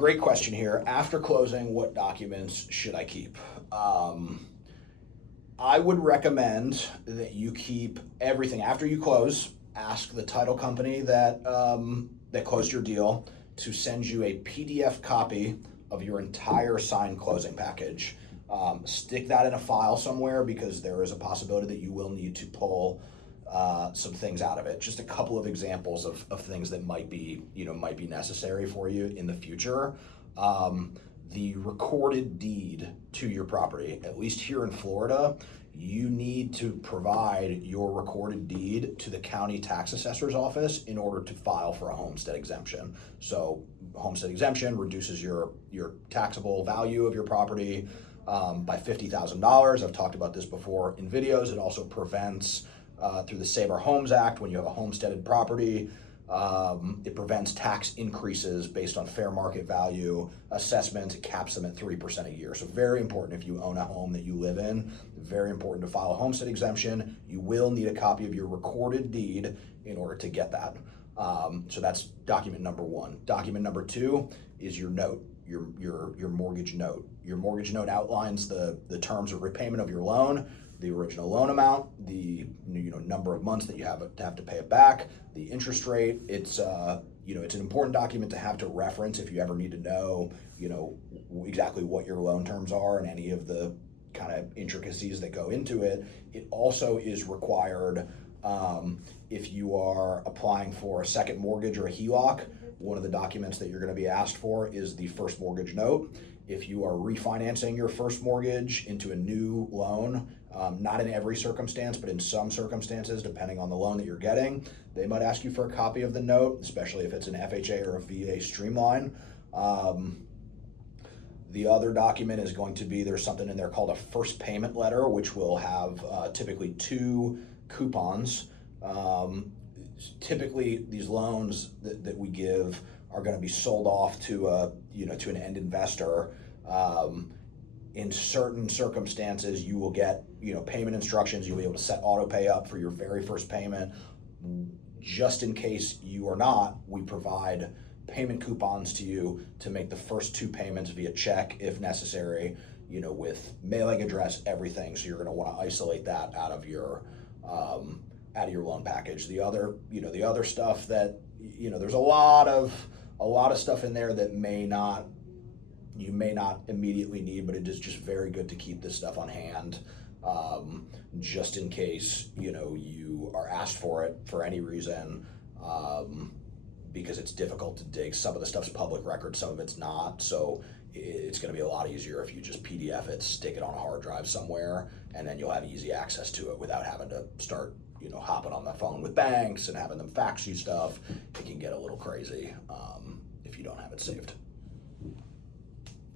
Great question here. After closing, what documents should I keep? I would recommend that you keep everything after you close. Ask the title company that closed your deal to send you a PDF copy of your entire signed closing package. Stick that in a file somewhere because there is a possibility that you will need to pull some things out of it. Just a couple of examples of things that might be necessary for you in the future. The recorded deed to your property, at least here in Florida, you need to provide your recorded deed to the county tax assessor's office in order to file for a homestead exemption. So homestead exemption reduces your taxable value of your property by $50,000. I've talked about this before in videos. It also prevents through the Save Our Homes Act, when you have a homesteaded property, it prevents tax increases based on fair market value assessments. It caps them at 3% a year. So very important if you own a home that you live in, very important to file a homestead exemption. You will need a copy of your recorded deed in order to get that. So that's document number one. Document number two is your note, your mortgage note. Your mortgage note outlines the terms of repayment of your loan, the original loan amount, the number of months that you have to pay it back, the interest rate. It's it's an important document to have to reference if you ever need to know exactly what your loan terms are and any of the kind of intricacies that go into it. It also is required if you are applying for a second mortgage or a HELOC. One of the documents that you're going to be asked for is the first mortgage note. If you are refinancing your first mortgage into a new loan, not in every circumstance, but in some circumstances, depending on the loan that you're getting, they might ask you for a copy of the note, especially if it's an FHA or a VA streamline. The other document is going to be, there's something in there called a first payment letter, which will have typically 2 coupons. Typically, these loans that we give are going to be sold off to an end investor. In certain circumstances, you will get payment instructions. You'll be able to set auto pay up for your very first payment. Just in case you are not, we provide payment coupons to you to make the first 2 payments via check if necessary, with mailing address, everything. So you're going to want to isolate that out of your loan package. The other stuff that there's a lot of stuff in there that you may not immediately need, but it is just very good to keep this stuff on hand, just in case you are asked for it for any reason, because it's difficult to dig. Some of the stuff's public record, some of it's not. So it's going to be a lot easier if you just PDF it, stick it on a hard drive somewhere, and then you'll have easy access to it without having to start hopping on the phone with banks and having them fax you stuff. It can get a little crazy if you don't have it saved.